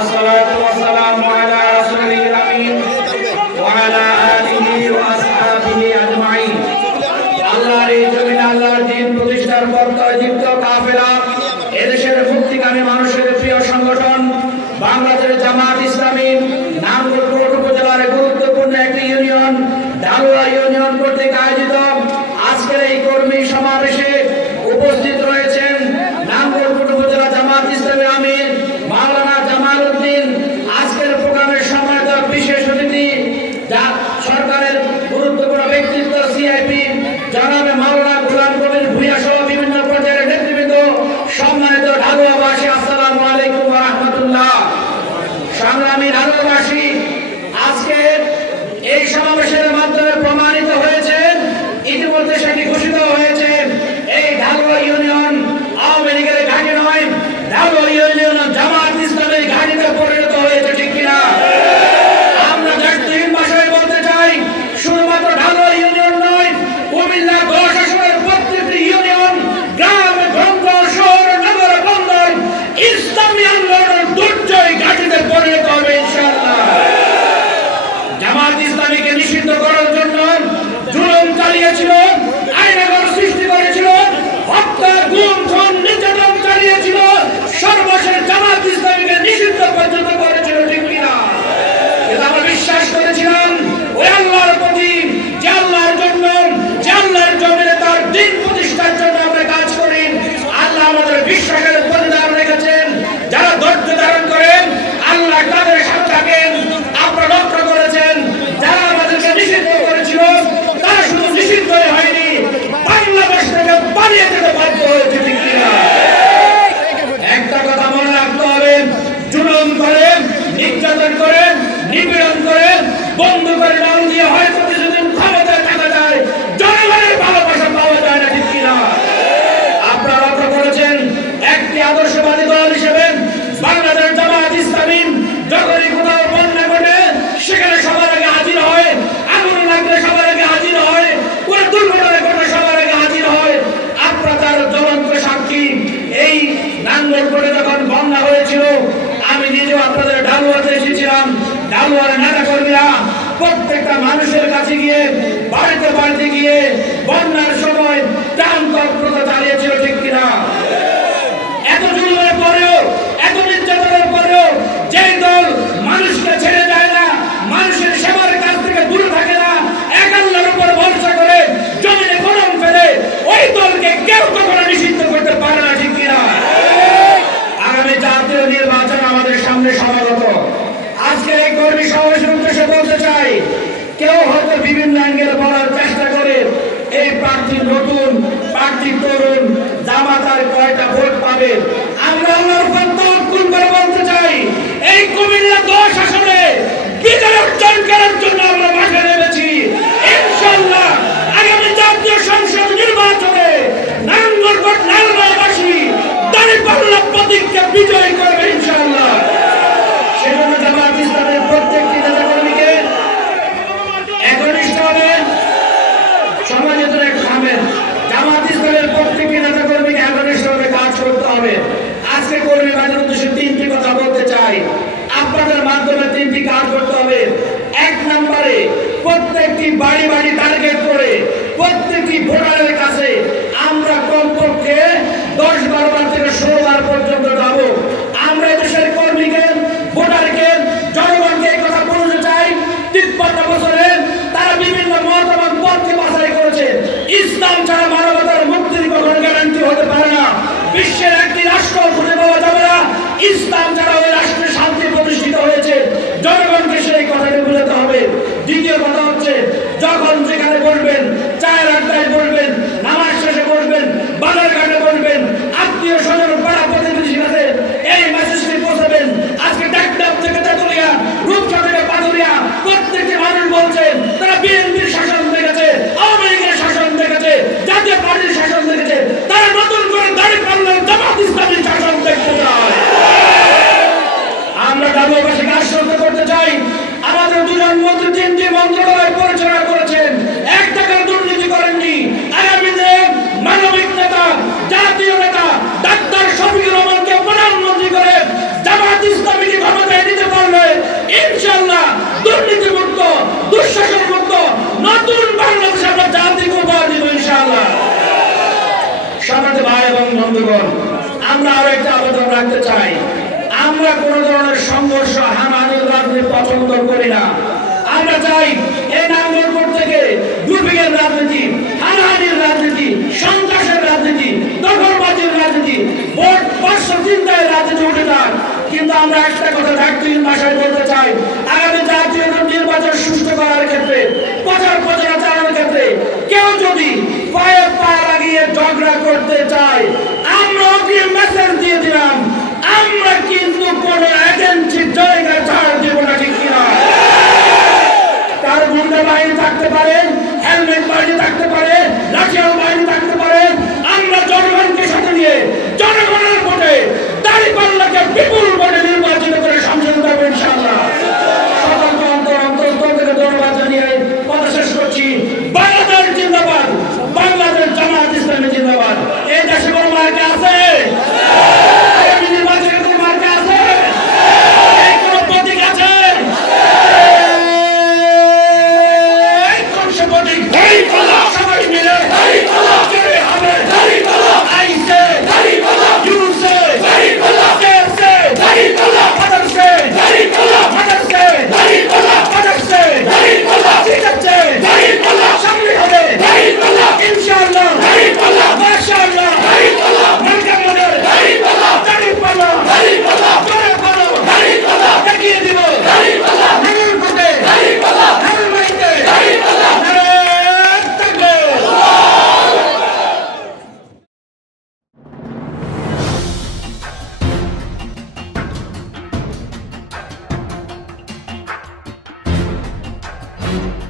الصلاة والسلام على رسوله الأمين وعلى آله وأصحابه أجمعين আল্লাহর এই জমিনে আল্লাহর দ্বীন প্রতিষ্ঠার পথ-দীপ্ত কাফেলা এদেশের মুক্তিকামী মানুষের প্রিয় সংগঠন বাংলাদেশ জামাত ইসলামী নাঙ্গলকোট উপজেলার গুরুত্বপূর্ণ একটি ইউনিয়ন ডালুয়া ইউনিয়ন কর্তৃক আয়োজিত আজকের এই কর্মী সমাবেশে উপস্থিত রয়েছেন নাঙ্গলকোট উপজেলা জামাত ইসলামী আমির মাওলানা জামাল উদ্দিন। আজকের প্রোগ্রামের সম্মানিত বিশেষ অতিথি সরকারের গুরুত্বপূর্ণ ব্যক্তিত্ব সিআইপি জনাবে মাওলানা গোলাম কবির ভূঁইয়া সহ বিভিন্ন পর্যায়ের নেতৃবৃন্দ, সম্মানিত ঢালুয়াবাসী, আসসালামু আলাইকুম ওয়া রাহমাতুল্লাহ। সংগ্রামী ঢালুয়াবাসী, আজকে এই সমাবেশের মাধ্যমে প্রমাণিত হয়েছে, ইতিমধ্যে সেটি ঘোষিত হয়েছে, এই ঢালুয়া ইউনিয়ন আওয়ামী লীগের ঘাঁটি নয়, ঢালুয়া ইউনিয়ন জামাত ইসলামের ঘাঁটিতে পরিণত হয়েছে, ঠিক কিনা? আমরা জাতীয়হীন ভাষায় বলতে চাই, শুধুমাত্র ঢালুয়া ইউনিয়ন নয়, কুমিল্লা 10 আসনের প্রত্যেকটি ইউনিয়ন, গ্রাম, গঞ্জ, শহর, নগর, বন্দর ইসলামী আন্দোলনের দুর্জয় ঘাঁটিতে পরিণত হবে ইনশাআল্লাহ। জামাত ইসলামীকে নিষিদ্ধ করার জন্য জুলুম চালিয়েছিল, আইনাগর সৃষ্টি করেছিল, হত্যা, গুম, খুন, নির্যাতন চালিয়েছিল, সর্বশেষ জামাত ইসলামীকে নিষিদ্ধ পর্যন্ত করেছিল, ঠিক কিনা? কিন্তু আমরা বিশ্বাস করেছিলাম ওই আল্লাহর প্রতি, যে আল্লাহর জন্য, যে আল্লাহর জমিনে তার দ্বীন প্রতিষ্ঠার জন্য আমরা কাজ করি। আল্লাহ আমাদের বিশ্বাসের প্রতিদান রেখেছেন। যারা ধৈর্য ধারণ করেন আল্লাহ তাদের সাথে থাকেন। আপনারা লক্ষ্য করেছেন, যারা আমাদেরকে নিষিদ্ধ করেছিল তারা শুধু নিষিদ্ধ হয়নি, বাংলাদেশ থেকে পালিয়ে যেতে বাধ্য হয়েছে, ঠিক কিনা? একটা কথা মনে রাখতে হবে, জুলুম করেন, নির্যাতন করেন, নিপীড়ন করেন, বন্ধু করে নাম দিয়ে হয়তো কিছুদিন ক্ষমতায় থাকা যায়, জনগণের ভালোবাসা পাওয়া যায় না, ঠিক কিনা? আপনারা লক্ষ্য করেছেন, একটি আদর্শবাদী দল হিসেবে বাংলাদেশ জামাত ইসলামী যখনই কোথাও বন্যা ঘটে সেখানে সবার আগে হাজির হয়, আগুন লাগলে সবার আগে হাজির হয়, কোন দুর্ঘটনা ঘটলে সবার আগে হাজির হয়। আপনারা তার জ্বলন্ত সাক্ষী। এই নাঙ্গলকোটে যখন বন্যা হয়েছিল, আমি নিজেও আপনাদের ঢালুয়াতে এসেছিলাম। ঢালুয়ার নেতা কর্মীরা প্রত্যেকটা মানুষের কাছে গিয়ে, বাড়িতে বাড়িতে গিয়ে বন্যার সময় ত্রাণ তৎপরতা চালিয়েছিল, ঠিক কিনা? এত জুলুমের পরেও, এত নির্যাতনের পরেও যেই দল মানুষকে ছেড়ে যায় না, মানুষের সেবার কাছ থেকে দূরে থাকে না, এক আল্লাহর উপর ভরসা করে জমিনে কলম ফেলে, ওই দলকে কেউ কখনো নিষিদ্ধ করতে পারে না, ঠিক কিনা? আগামী জাতীয় নির্বাচন আমাদের সামনে সমাগত। আজকে এই কর্মী সমাবেশের উদ্দেশ্যে বলতে চাই, কেউ হয়তো বিভিন্ন অ্যাঙ্গেল বলার চেষ্টা করে এই প্রার্থী নতুন, প্রার্থী তরুণ, জামাত আর কয়টা ভোট পাবে। আমরা আল্লাহর উপর তাওয়াক্কুল করে বলতে চাই, এই কুমিল্লা 10 আসনে বিজয় অর্জন করার জন্য আমরা মাঠে নেমেছি। ইনশাআল্লাহ আগামী জাতীয় সংসদ নির্বাচনে নাঙ্গলকোট নালবাসী দাঁড়িপাল্লা প্রতীককে বিজয় করবে ইনশাআল্লাহ। সেজন্য জামাত ইসলামের প্রত্যেকটি নেতাকর্মীকে একনিষ্ঠ হবেন, সমাজের একটু থামবেন। জামাত ইসলামের প্রত্যেকটি নেতাকর্মীকে একনিষ্ঠভাবে কাজ করতে হবে। আজকে কর্মী বাজার উদ্দেশ্যে 3টি কথা বলতে চাই, আপনাদের মাধ্যমে 3টি কাজ করতে হবে। 1 নম্বরে, প্রত্যেকটি বাড়ি বাড়ি টার্গেট করে প্রত্যেকটি ভোটারের কাছে আমরা কমপক্ষে 10-12 বার থেকে 16 বার পর্যন্ত যাব। আমরা দেশের কর্মীকে, ভোটারকে, জনগণকে এই কথা বলতে চাই, 53 বছরে তারা বিভিন্ন মতামত পথকে বাছাই করেছে। ইসলাম ছাড়া মানবতার মুক্তির কখনো গ্যারান্টি হতে পারে না। বিশ্বের একটি রাষ্ট্র খুঁজে পাওয়া যাবে না ইসলাম ছাড়া ওই রাষ্ট্রে শান্তি প্রতিষ্ঠিত হয়েছে। জনগণকে সেই কথাটি বুঝতে হবে। দ্বিতীয় কথা হচ্ছে, যখন যেখানে বসবেন, চায়ের আড্ডায় বসবেন, নামাজ শেষে বসবেন, বাজার ঘাটে বসবেন, আত্মীয় স্বজন, পাড়া প্রতিবেশীর সাথে দুর্নীতিমুক্ত, দুঃশাসনমুক্ত নতুন বাংলাদেশ আমরা জাতিকে উপহার দিব ইনশাআল্লাহ। সম্মানিত ভাই এবং বন্ধুগণ, আমরা আরো একটা আবেদন রাখতে চাই। আমরা কোন ধরনের সংঘর্ষ, হানাহানির রাজনীতি পছন্দ করি না। আমরা চাই এই নাঙ্গলকোট থেকে গ্রুপিংয়ের রাজনীতি, হানাহানির রাজনীতি, সন্ত্রাসের রাজনীতি, দখলবাজির রাজনীতি, ভোট বর্ষ চিন্তায় রাজনীতি উঠে যাক। কিন্তু আমরা একটা কথা ঢাকতুহিন ভাষায় বলতে চাই, আগামী জাতীয় নির্বাচন সুষ্ঠু করার ক্ষেত্রে, প্রচারণা চালানোর ক্ষেত্রে কেউ যদি পায়ে পা লাগিয়ে ঝগড়া করতে চায়, আমরা অগ্রিম মেসেজ দিয়ে দিলাম, আমরা কিন্তু কোন এজেন্সির জায়গায় ছাড় দেব না, ঠিক কিনা? তার গুন্ডা বাহিনী থাকতে পারে, হেলমেট বাহিনী থাকতে পারে, লাঠিয়াল বাহিনী থাকতে পারে, আমরা জনগণকে সাথে নিয়ে জনগণের ভোটে দাঁড়িপাল্লাকে বিপুল ভোটে নির্বাচিত করে সংসদে যাবো ইনশাআল্লাহ। সকলকে অন্তর থেকে ধন্যবাদ জানিয়ে কথা শেষ করছি। বাংলাদেশ জিন্দাবাদ, বাংলাদেশ জামায়াত ইসলামী জিন্দাবাদ। এই দেশে কোনো মার্কা আছে? আগামী নির্বাচনে কোনো মার্কা আছে? এই কোনো প্রতীক আছে? সবাই মিলে হবে আইসে ইউসে কেসে মাদারসে মাদারসে মাদারসে ঠিক আছে, সামনে হবে ইনশাআল্লাহ, মাশাআল্লাহ, মানকাম মডেল দাড়িপাল্লা করে বলো দেখিয়ে দিব হানুর কোটে হানুর মাইতে you